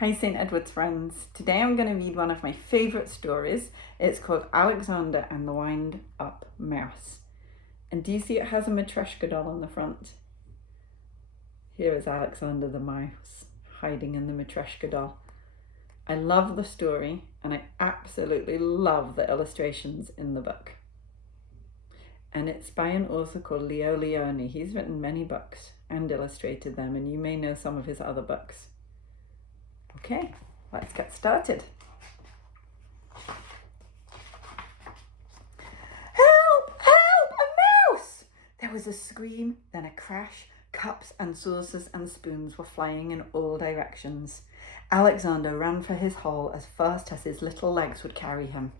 Hi St. Edward's friends. Today I'm going to read one of my favourite stories. It's called Alexander and the Wind Up Mouse. And do you see it has a Matryoshka doll on the front? Here is Alexander the mouse hiding in the Matryoshka doll. I love the story and I absolutely love the illustrations in the book. And it's by an author called Leo Lionni. He's written many books and illustrated them, and you may know some of his other books. Okay, let's get started. Help! Help! A mouse! There was a scream, then a crash. Cups and saucers and spoons were flying in all directions. Alexander ran for his hole as fast as his little legs would carry him.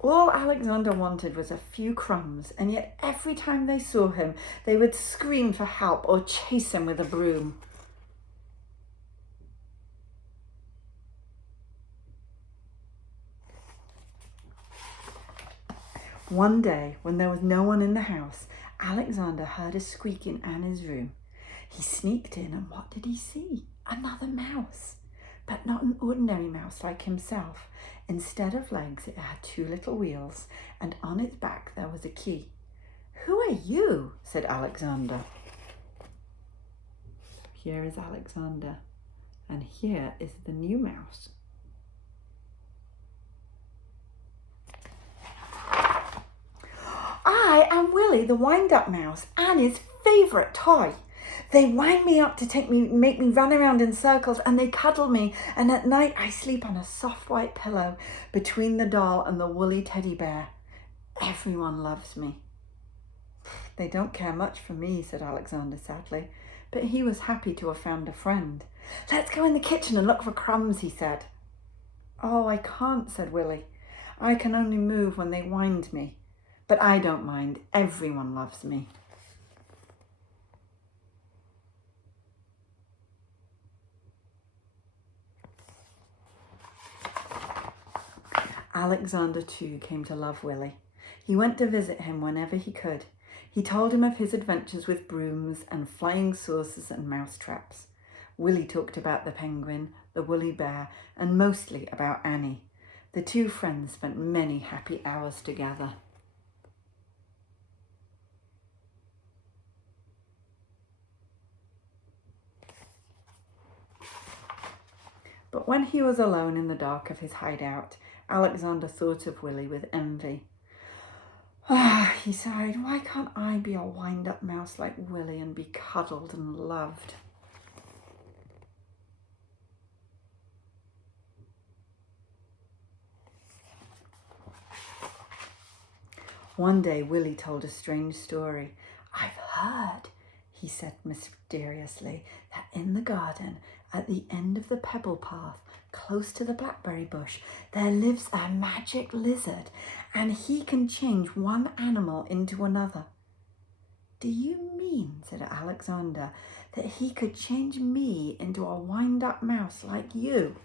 All Alexander wanted was a few crumbs, and yet every time they saw him, they would scream for help or chase him with a broom. One day, when there was no one in the house, Alexander heard a squeak in Anna's room. He sneaked in, and what did he see? Another mouse. But not an ordinary mouse like himself. Instead of legs, it had two little wheels, and on its back there was a key. "Who are you?" said Alexander. Here is Alexander, and here is the new mouse. "I am Willie, the wind-up mouse, Annie's favourite toy. They wind me up to make me run around in circles, and they cuddle me, and at night I sleep on a soft white pillow between the doll and the woolly teddy bear. Everyone loves me." "They don't care much for me," said Alexander sadly, but he was happy to have found a friend. "Let's go in the kitchen and look for crumbs," he said. "Oh, I can't," said Willie. "I can only move when they wind me. But I don't mind. Everyone loves me." Alexander too came to love Willie. He went to visit him whenever he could. He told him of his adventures with brooms and flying saucers and mouse traps. Willie talked about the penguin, the woolly bear, and mostly about Annie. The two friends spent many happy hours together. But when he was alone in the dark of his hideout, Alexander thought of Willie with envy. He sighed, "Why can't I be a wind-up mouse like Willie and be cuddled and loved?" One day, Willie told a strange story. "I've heard," he said mysteriously, "that in the garden, at the end of the pebble path, close to the blackberry bush, there lives a magic lizard, and he can change one animal into another." "Do you mean," said Alexander, "that he could change me into a wind-up mouse like you?"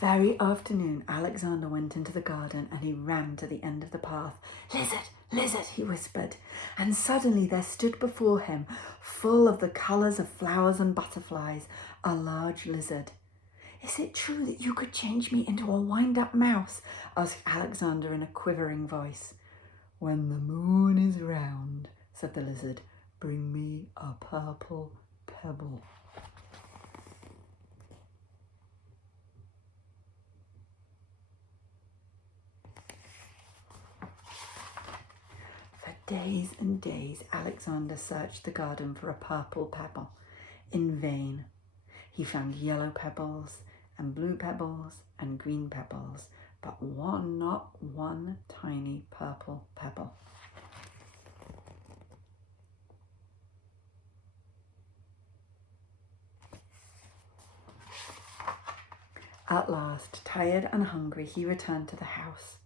Very afternoon, Alexander went into the garden and he ran to the end of the path. "Lizard, lizard," he whispered, and suddenly there stood before him, full of the colours of flowers and butterflies, a large lizard. "Is it true that you could change me into a wind-up mouse?" asked Alexander in a quivering voice. "When the moon is round," said the lizard, "bring me a purple pebble." Days and days, Alexander searched the garden for a purple pebble. In vain. He found yellow pebbles and blue pebbles and green pebbles, but not one tiny purple pebble. At last, tired and hungry, he returned to the house.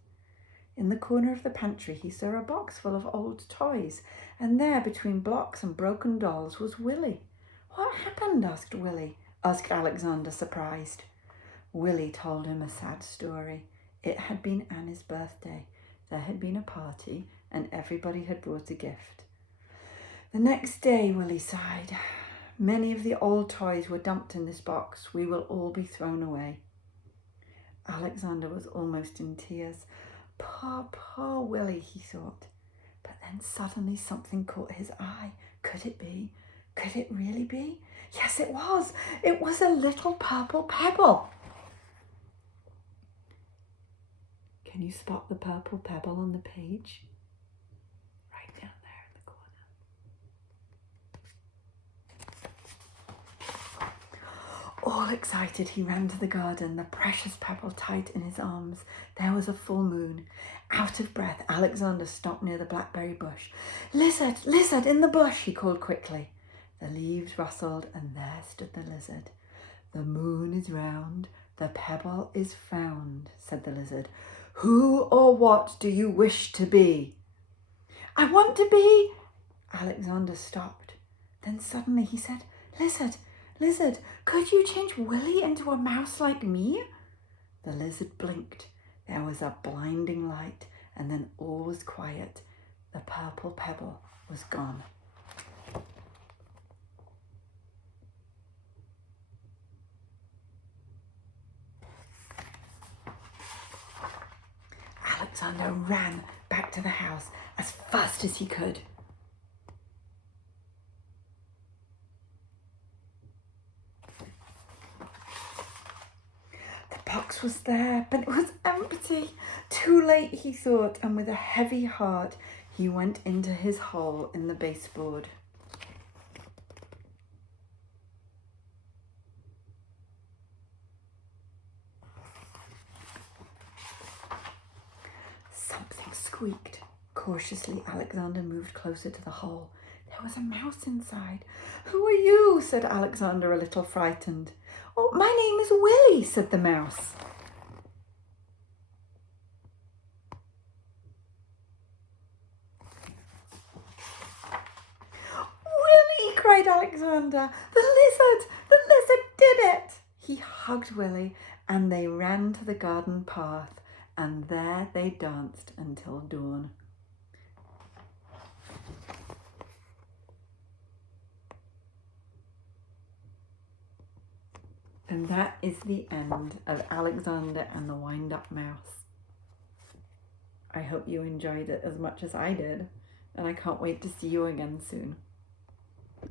In the corner of the pantry, he saw a box full of old toys, and there, between blocks and broken dolls, was Willie. What happened? asked Alexander, surprised. Willie told him a sad story. It had been Annie's birthday. There had been a party and everybody had brought a gift. The next day, Willie sighed. Many of the old toys were dumped in this box. We will all be thrown away. Alexander was almost in tears. Poor Willie, he thought. But then suddenly something caught his eye. Could it be? Could it really be? Yes, it was. It was a little purple pebble. Can you spot the purple pebble on the page? Right down there in the corner. All excited, he ran to the garden, the precious pebble tight in his arms. There was a full moon. Out of breath, Alexander stopped near the blackberry bush. Lizard, lizard, in the bush, he called quickly. The leaves rustled, and there stood the lizard. The moon is round, the pebble is found, said the lizard. Who or what do you wish to be? I want to be... Alexander stopped. Then suddenly he said, Lizard, lizard, could you change Willie into a mouse like me? The lizard blinked. There was a blinding light, and then all was quiet. The purple pebble was gone. Alexander ran back to the house as fast as he could. The box was there, but it was empty. Too late, he thought, and with a heavy heart, he went into his hole in the baseboard. Something squeaked. Cautiously, Alexander moved closer to the hole. There was a mouse inside. Who are you? Said Alexander, a little frightened. Oh, my name is Willie, said the mouse. Willie, cried Alexander. The lizard did it. He hugged Willie and they ran to the garden path, and there they danced until dawn. And that is the end of Alexander and the Wind-Up Mouse. I hope you enjoyed it as much as I did, and I can't wait to see you again soon.